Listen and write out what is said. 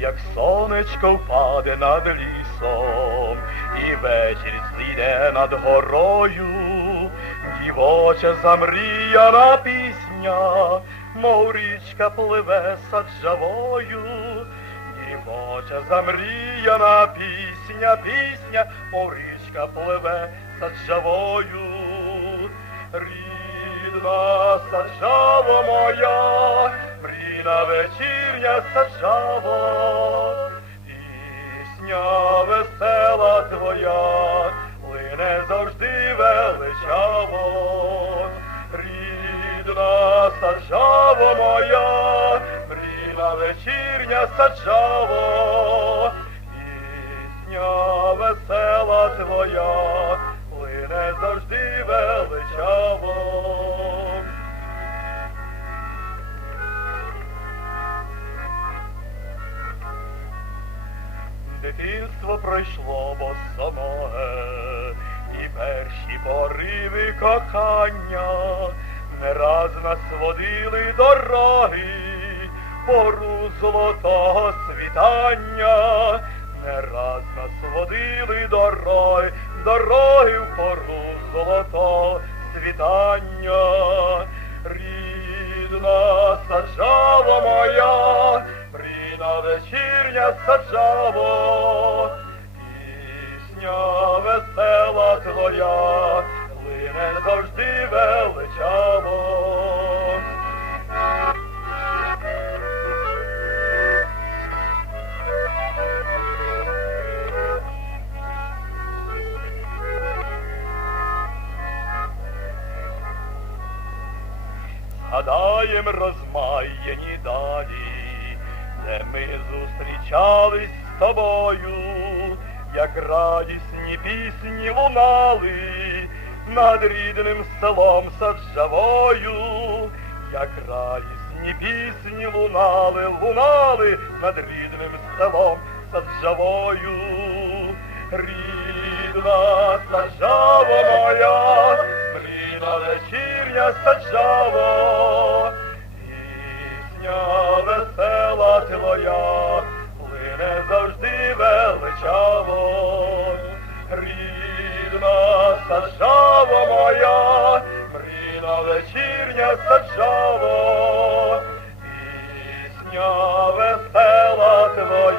як сонечко впаде над лісом, і вечір зійде над горою, дівоча замріяна пісня, мов річка пливе саджавою, дівоча замріяна пісня, пісня, мов річка пливе саджавою. Рідна саджава моя, Пріна вечірня саджава, пісня весела твоя, лине завжди величаво. Рідна саджава моя, Пріна вечірня саджава, пісня весела твоя, лине завжди величаво. Дитинство пройшло босоноге, і перші пориви кохання не раз нас водили дороги, пору золотого світання, не раз нас водили дороги, дороги в пору золотого світання. Рідна саджава моя, вечірня саджаво, пісня весела твоя, лине завжди величаво. Гадаєм розмаєні далі, де ми зустрічались з тобою, як радісні пісні лунали над рідним селом саджавою, як радісні пісні лунали, лунали над рідним селом саджавою. Рідна саджава моя, Пріна вечірня саджава, пісня весела твоя, лине завжди величаво. Рідна саджава моя, мріна вечірня саджава, пісня весела твоя,